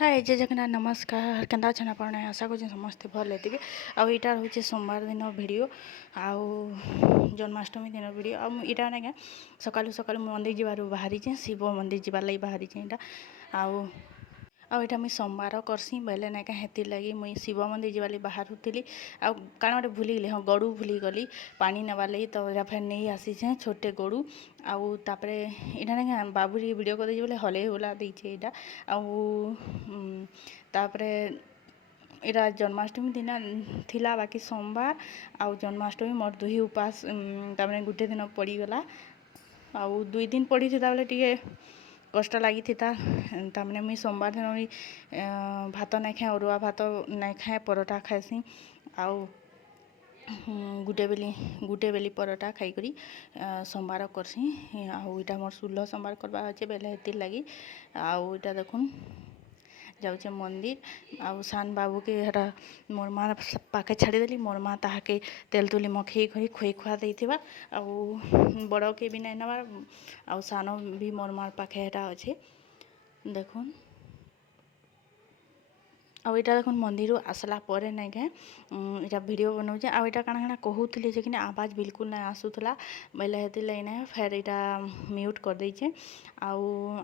हाय जय जगन्नाथ नमस्कार केन्ता अछन आपण आशा कर समस्ते भल हेतु आईटा हूँ सोमवार दिन वीडियो आउ जन्माष्टमी दिन वीडियो आईटा ना सकालू सकालू मंदिर जीवार बाहरी शिव मंदिर जीवार लगी बाहरी इटा आउ आईटा मुई सोमवार करसी बोले ना हेतिर लगी मुई शिव मंदिर जीवार बाहरुली आ काण गोटे भूलीगली हाँ गड़ू भूलीगली पानी नेबार लगी तो फिर नहीं आसीचे छोटे गड़ू आउ तापरे इटा ना बाबूरी वीडियो कर बोले हले होला देचे इटा आउ तापरे इरा जन्माष्टमी दिन थिला बाकी सोमवार आउ जन्माष्टमी मोर दुही उपास तामने गुटे दिन पड़ीगला आउ दुई दिन पड़ी बेले टे कष्ट लगी तमें मुई सोमवार दिन मुई भात नहीं खाए अरुआ भात नहीं खाए परोटा खाएसी आउ गुटे बेली परोटा खाई सोमवार करसी आउ इटा मोर 16 सोमवार करवा अच्छे बेले हेतिर लगी आउ इटा देखुन जाऊे मंदिर आउ सान बाबू के हटा मोर माँ पाखे छाड़देली मोर माँ ताके तेल तुली मखई खई खुई खुआ देथिबा आउ बड़ के भी नहीं नबार आउ सान भी मोर माँ पाखे हटा अच्छे देखुन आउ इटा देखुन मंदिर आसला परे नहीं के इटा वीडियो बनाऊे आउ इटा काना काना कहूली कि आवाज बिल्कुल नहीं आसूला बोले हेती लगे ना फिर इटा म्यूट कर देचे आउ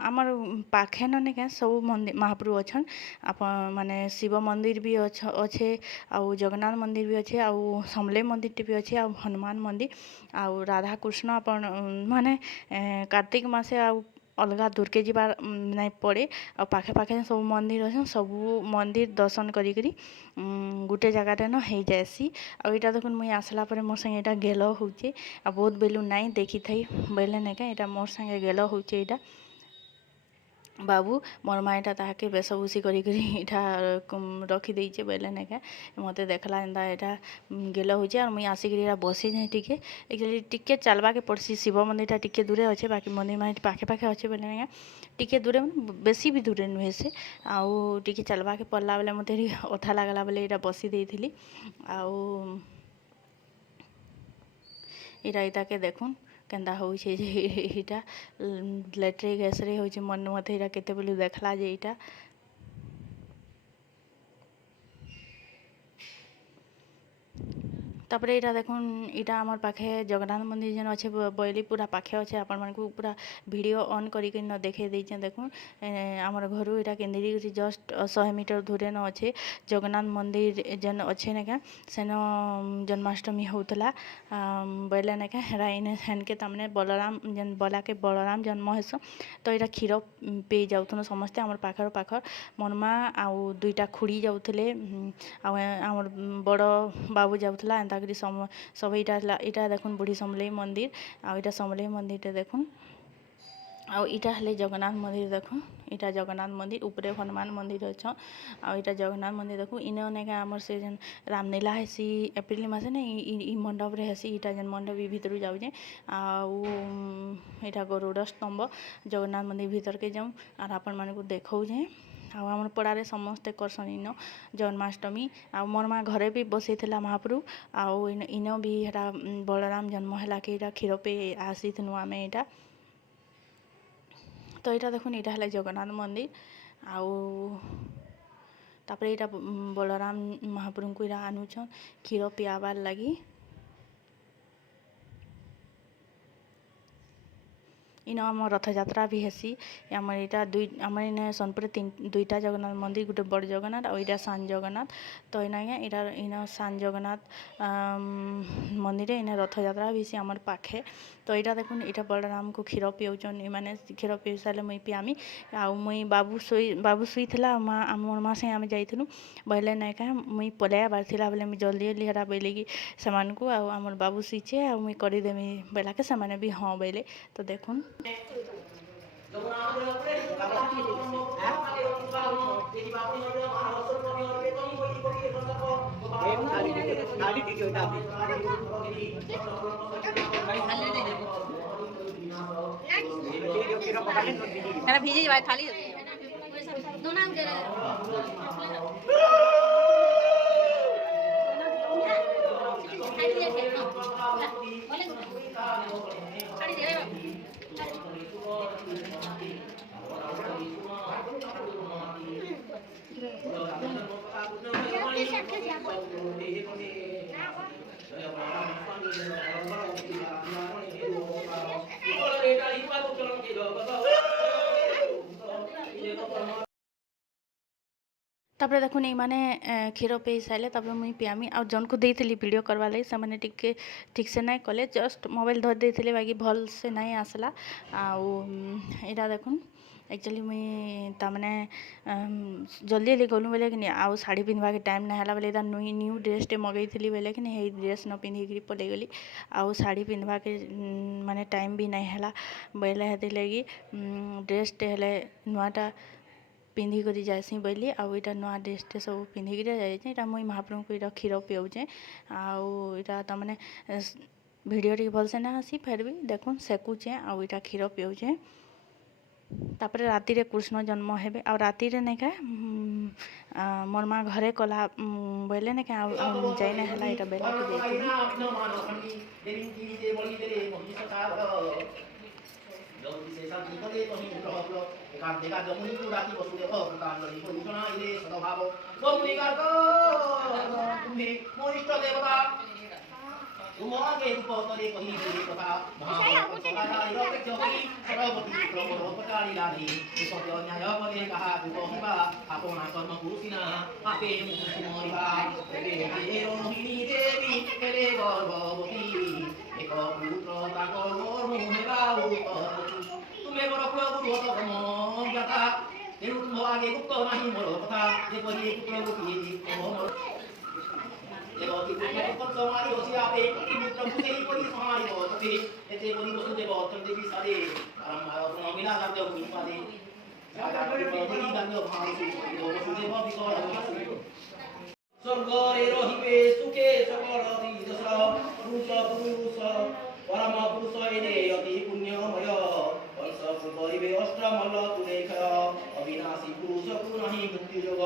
आमर पाखे न नहीं सब मंदिर महाप्रभु अच्छन आप माने शिव मंदिर भी अच्छे आउ जगन्नाथ मंदिर भी अच्छे आउ समले मंदिर भी अच्छे आउ हनुमान मंदिर आउ राधा कृष्ण अपन माने कार्तिक मासे आउ अलगा दूर के जीवार नहीं पड़े आ पाखे पाखे सब मंदिर अच्छे सब मंदिर दर्शन करी गुटे जगह न हो जाएसी आ इटा देखुन मुई आसला पर मोर संगे इटा गेल होचे आ बहुत बेलू नहीं देखी थी बोले नहीं क्या इटा मोर संगे गेल होचे इटा बाबू मोर माँ इटा ताके बेसबूसी इटा रखी देचे बोले नहीं क्या मत देखला एंता इटा गेल होचे और मुई आसिक बसी जाए टिके एक्चुअली टिके चलवा के पड़सी शिव मंदिर टिके दूरे अच्छे बाकी मंदिर माने पाखे पाखे अच्छे बोले नहीं टिके दूरे बेसी भी दूरे नुहे से आउ टिके चलवा के पड़ला बेले मत अथा लगला बेले इटा बसी देइथिली आउ इटा इटा के देखुन केन्ता होइछे जे इटा लेट्रे गैसरे होइछे मन मते इटा केते बेलू देखला जे इटा तापर इटा देखुन इटा आमर पाखे जगन्नाथ मंदिर जेन अच्छे बोली पूरा पाखे अच्छे आपण मानकु पूरा वीडियो ऑन करिक न देखे देइछे देखुन आमर घरु इटा केंद्री जस्ट 100 मीटर दूरे न अच्छे जगन्नाथ मंदिर जेन अच्छे ना क्या सेन जन्माष्टमी होतला बोले ना क्या हेरा इन हेन के तमने बलराम जेन बला के बलराम जन्म हेस तो इटा क्षीर पे जाऊन समस्ते आमर पाखर पाखर मनमा आउ दुईटा खुड़ी जाऊले आमर बड़ बाबू जाऊला एंता करी सब इटा देखुन बुढ़ी समलेई मंदिर आउ इटा समलेई मंदिर देखुन आउ इटा हेले जगन्नाथ मंदिर देखुन इटा जगन्नाथ मंदिर ऊपरे हनुमान मंदिर अच्छा आउ इटा जगन्नाथ मंदिर देखु इन नहीं आमर से जेन रामलीला हेसी एप्रिल मासे ने मंडप रे हेसी इटा जेन मंडप भीतर जाऊे आउ इटा गरुड़ स्तंभ जगन्नाथ मंदिर भीतर के जाऊँ और आपण मानकु देखौजे आम पड़ारे समस्ते करसन इन जन्माष्टमी आ मोर माँ घरे भी बसई महाप्रभु आउ इन भी हेटा बलराम जन्म है कि क्षीर पे आसी थी आम इटा तो इटा देखुन इटा है जगन्नाथ मंदिर आउ तापर इटा बलराम महाप्रभु को इटा आनुछन क्षीर पियाबार लगी इन आम रथ यात्रा भी हेसी आम इटा आम इन सोनपुर दुईटा जगन्नाथ मंदिर गोटे बड़ जगन्नाथ और इटा सान जगन्नाथ तो इना इटा इन सान जगन्नाथ मंदिर इन रथ यात्रा भी सी आमर पाखे तो इटा देखुन इटा बलराम को क्षीर पिउचन माने क्षीर पी सारे मुई पियामी आउ मुई बाबू शुई थला माँ मोर माँ से आम जाइलु बोले नहीं क्या मुई पलाया बार थी बोले मुझे जल्दी जल्दी हरा बोले कि सेमान को आमर बाबू शुईचे आ मुई करदेमी बोला के से भी हाँ बोले तो देखुन ভিজে যাবে খালি ତାପରେ ଦେଖୁନ୍ ଏଇମାନେ କ୍ଷୀର ପିଇ ସାରିଲେ ତାପରେ ମୁଇଁ ପିଆମି ଆଉ ଜଣକୁ ଦେଇଥିଲି ଭିଡ଼ିଓ କରବା ଲାଗି ସେମାନେ ଟିକେ ଠିକ୍ସେ ନାଇଁ କଲେ ଜଷ୍ଟ ମୋବାଇଲ୍ ଧରି ଦେଇଥିଲେ ବାକି ଭଲସେ ନାଇଁ ଆସିଲା ଆଉ ଏଇଟା ଦେଖୁନ୍ एक्चुअली मुई ताମାନେ जल्दी जल्दी गलु बोले कि ଆଉ ଶାଢ଼ୀ ପିନ୍ଧବାକେ ଟାଇମ୍ ନାଇଁ ହେଲା ବୋଲେ ଏଇଟା ନ୍ୟू ଡ୍ରେସ୍ଟେ ମଗେଇଥିଲି ବୋଲେ କି ହେଇ ଡ୍ରେସ୍ ନ ପିନ୍ଧିକିରି ପଲେଇଗଲି ଆଉ ଶାଢ଼ୀ ପିନ୍ଧବାକେ ମାନେ ଟାଇମ୍ ବି ନାଇଁ ହେଲା ବୋଇଲେ ହେଥିର୍ଲାଗି ଡ୍ରେସ୍ଟେ ହେଲେ ନୂଆଟା ପିନ୍ଧିକରି ଯାଏସିଁ ବୋଇଲି ଆଉ ଇଟା ନୂଆ ଡ୍ରେସ୍ଟେ ସବୁ ପିନ୍ଧିକିରି ଯାଇଛେଁ ଇଟା ମୁଇଁ ମହାପ୍ରଭୁଙ୍କୁ ଇଟା କ୍ଷୀର ପିଉଛେଁ ଆଉ ଇଟା ତାମାନେ ଭିଡ଼ିଓ ଟିକେ ଭଲସେ ନା ଆସି ଫେର୍ ବି ଦେଖୁନ୍ ସେକୁଛେଁ ଆଉ ଇଟା କ୍ଷୀର ପିଉଛେଁ ତାପରେ ରାତିରେ କୃଷ୍ଣ ଜନ୍ମ ହେବେ ଆଉ ରାତିରେ ନାଇକା ମୋର୍ ମା ଘରେ କଲା ବୋଇଲେ ନାଇକା ଆଉ ଯାଇନା ହେଲା ଏଇଟା ବେଲାକେ ଯାଇଥିଲି Umoage putore ko hindi ko ta mahal ko na iro ke jogi sarabati pro patali lari so yo nya yo ko ni kaha ko hiba ako na ko magusina ape mo sumori ha ebe ero hini devi ere gorvoti eko putro ta ko mor mu heba uto tume boro ko guru to mo gata ero umoage gupto nahi moro kotha je ko ni putro guti ko Devo ti puoi consumare o sia pe ti non puoi poi fare o te e te poi posso devo te devi stare ma mi la da un fare ada poi devi dando fare o posso devo vi so স্বর্গরে রহিবে সুখে সকল তীর্থ পুরুষ পুরুষ পরম পুরুষ এনে অতি পুণ্যময় বংশ করিবে অষ্টমল পুরেখ অবিনাশী পুরুষ পুনহি মৃত্যু যোগ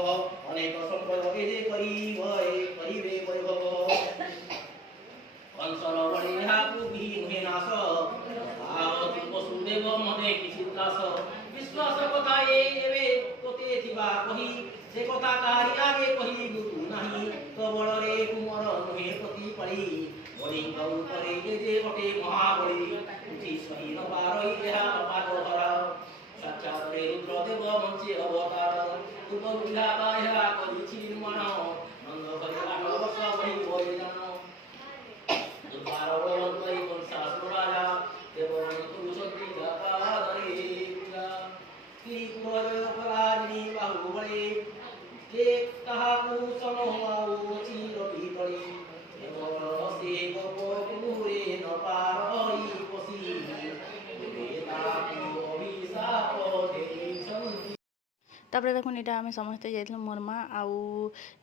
অনেক সম্পদ এদে করিবে বৈভব কংসর বলে হাকু বিহীন নাশ বসুদেব মনে কিছু দাস বিশ্বাস কথা এই এবে তোতে থিবা কহি से कथा कारी आगे कही गुरु नहीं तो बड़रे कुमर नुहे पति पड़ी बड़ी गौ करे जे बटे महाबली उठी सही न पारई देहा पाद धरा साक्षात रे रुद्र देव मंचे अवतार तुम बुझा बाया करी छिन मन नंद करे आठ वर्ष बही बोय जानो दुबार वही कंसा सुराजा देव तुम सती जाता धरे पूजा की कुमर अपराधी बाहुबली एक ताहाकु समोआउ चिरो भीतरी एवं से गपो पुरे न पारई पसी ताकु अभिशाप देइछन् तापर देखुन इटा आमे समस्ते जाइथिलु मोर माँ आउ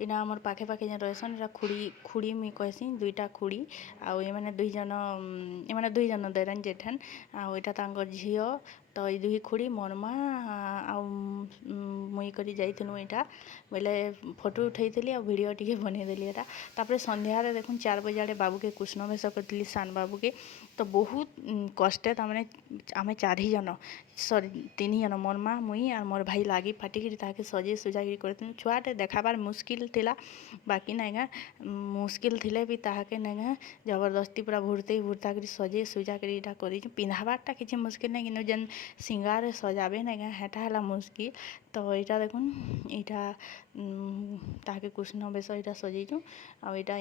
इना हमर पाखे पाखे जेन रहसन इटा खुड़ी मुई कहसी दुईटा खुड़ी आउ एमाने दुई जन दैरन जेठन आउ इटा तांकर झियो तो ये दुई खुड़ी मोर माँ आउ मुई करी जाइथिलु इटा बोले फोटो उठेइथिली आ वीडियो टिके बनेइदेली एटा तापर संध्या रे देखुन 4 बजे आड़े बाबू के कृष्ण वेश करथिली सान बाबू के तो बहुत कष्टे तामाने आमे 4 ही जन सॉरी 3 ही जन मोर माँ मुई और मोर भाई लागी फाटिकी ताके सजे सुजाकी करथिलु छुआटे देखाबार मुश्किल थिला बाकी नाइगा मुश्किल थिले भी ताके नाइगा जबरदस्ती पूरा भुरता करी सजे सुजा करी इटा करी पिन्हाबारटा किछि मुश्किल नहीं किनु जेन सिंगार सजाबे नाइगा हेटा हला मुश्किल तो इटा देखुन इटा ताके कृष्ण बेश इटा सजेइछु आ इटा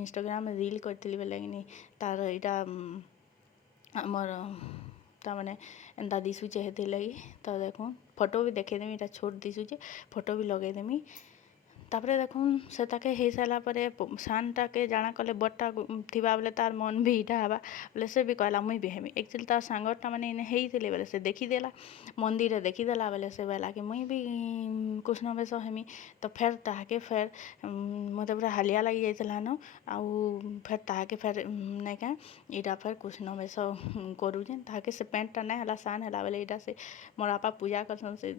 इंस्टाग्राम रील करथिली बेले कि तार इटा हमर तामाने एंता दिशुचे हेथि लगी तो देखुन फोटो भी देखेदेमी इटा छोट दिशुचे फोटो भी लगेदेमी तापरे देखुन से ताके हे सारा परे सानटा के जाना कले बट्टा थिबा बोले तार मन भी इटा हवा बोले से भी कहला मुई भी हेमी एक्चुअली तार सांगरटा माने इने हेई थिले बोले से देखी देला मंदिर देखी देला बोले से बोला कि मुई भी कृष्ण बेश हेमी तो फेर ताके फेर मते पूरा हालिया लगी जाइतला न आउ फेर ताके फेर नाइका इटा फेर कृष्ण बेश करूजे ताके से पैंटटा ना हला सान हला बोले इटा से मोर आपा पूजा करसन से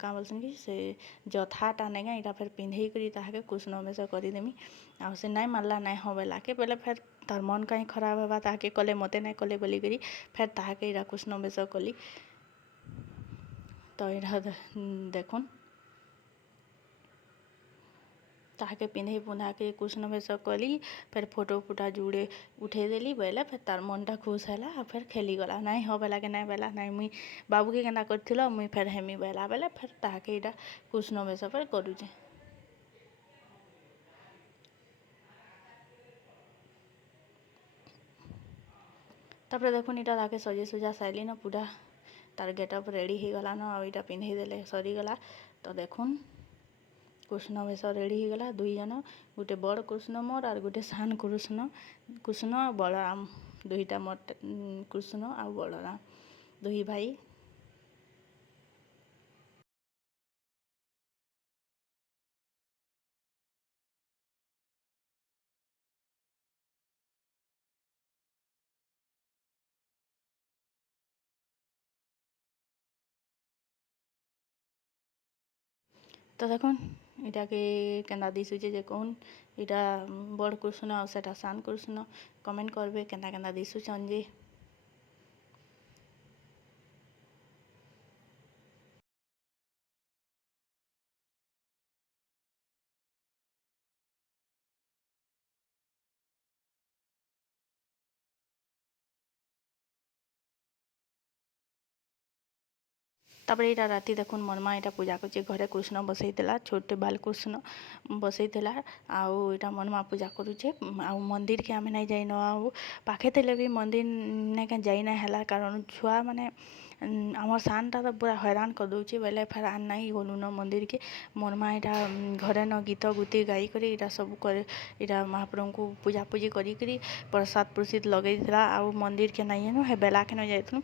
का बोलसन कि से जथाटा नाइका इटा फेर पिंधे करी ताके कृष्ण बेश करीदेमी आ से नाई मानला नाई हो बेला के बोले फेर तार मन कहीं खराब हवा ताके कले मते नाई कले बोली करी फेर ताके इरा कृष्ण बेश कली तो इरा देखुन ताके पिंधे पुंधा के कृष्ण बेश कली फिर फोटो फुटा जुड़े उठे देली बोले फिर तार मनटा खुश है फिर खेली गला नाई हो बेला के नाई बेला नाई मुई बाबू के केना करथिल मुई फिर हेमी बेला बेले फिर ताके इटा कृष्ण बेश फिर करूचे। तापर देखुन इटा ताके सजे सुजा साइली न पूरा तार गेटअप रेडी हो गला न आ इटा पिंधे देले सरीगला। तो देखुन कृष्ण बेश रेडी हो गला दुई जन गोटे बड़ कृष्ण मोर और गोटे सान कृष्ण कृष्ण बलराम दुईटा मोर कृष्ण आ बलराम दुई भाई। तो देखुन इटा के केन्दा दिशुचे जे कहून इटा बड़ कृष्ण आ सेटा सान कृष्ण कमेंट करबे केन्दा केन्दा दिशुचन जे। तापर इटा राति देखुन मोर माँ इटा पूजा करछे घरे कृष्ण बसैतेला छोटे बालकृष्ण बसैतेला आउ इटा मोर माँ पूजा करुछे आउ मंदिर के आमे नहीं जाइन आउ पाखे तेले भी मंदिर नहीं जाई नहीं हैला कारण छुआ माने आमर सानटा तो पूरा हैरान कर दउचे बोले फिर आन नहीं गलु न मंदिर के मोर माँ इटा घरे न गीत गुती गाई करी इटा सब कर इटा महाप्रभु को पूजा पूजी करी करी प्रसाद प्रसिद लगे आउ मंदिर के नहीं है हे बेला के न जाइथुन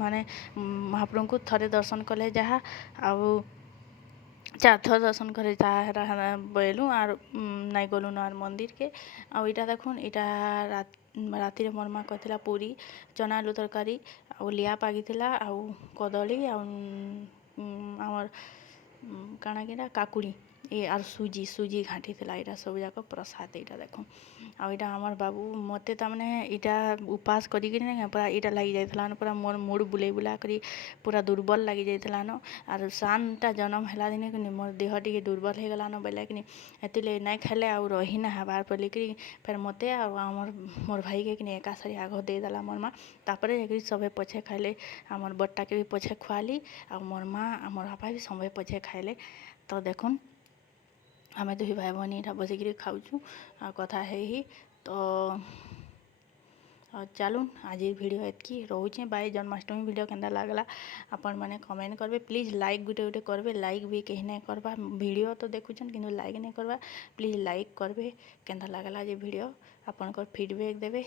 माने महाप्रभु को थरे दर्शन कले जहाँ आउ चार थर दर्शन करे जहाँ बैलु आर नहीं गलु न आर मंदिर के आउ इटा देखुन इटा राति मोर माँ कहला पूरी चना आलू तरकारी आउ लिया पागिथिला आउ कदली आउ आमर काना किना काकुड़ी ए आर सुजी सुजी घाटी थिला इटा सब जाक प्रसाद इटा देखो आउ इटा आमर बाबू मते तमने इटा उपास करी नहीं पूरा इटा लगी जाइथिला न पूरा मोर मुड़ बुले बुला करी पूरा दुर्बल लगी जाइथिला न आर सानटा जन्म हैला दिने कि मोर देह टिके दुर्बल हो गला न बोले कि एतिले नहीं खाले आउ रही ना हबार पड़े कि फिर मते आमर मोर भाई के कि एका सारी आग दे देला मोर माँ तापर एक सबे पछे खाइले आमर बट्टा के भी पछे खुआली आ मोर माँ मोर बापा भी सबे पछे खाइले। तो देखुन आमे दुई भाई भनी इटा बसिक खाऊँ आ कथा है तो चलून आज वीडियो एतकी रोचे बाय जन्माष्टमी वीडियो केंदा लागला आपण माने कमेंट करबे प्लीज लाइक गुटे गुटे करबे लाइक भी कहीं नहीं करबा वीडियो तो देखुछन किंतु लाइक नहीं करबा प्लीज लाइक करबे केंदा लागला जे वीडियो आपनकर फीडबैक देबे।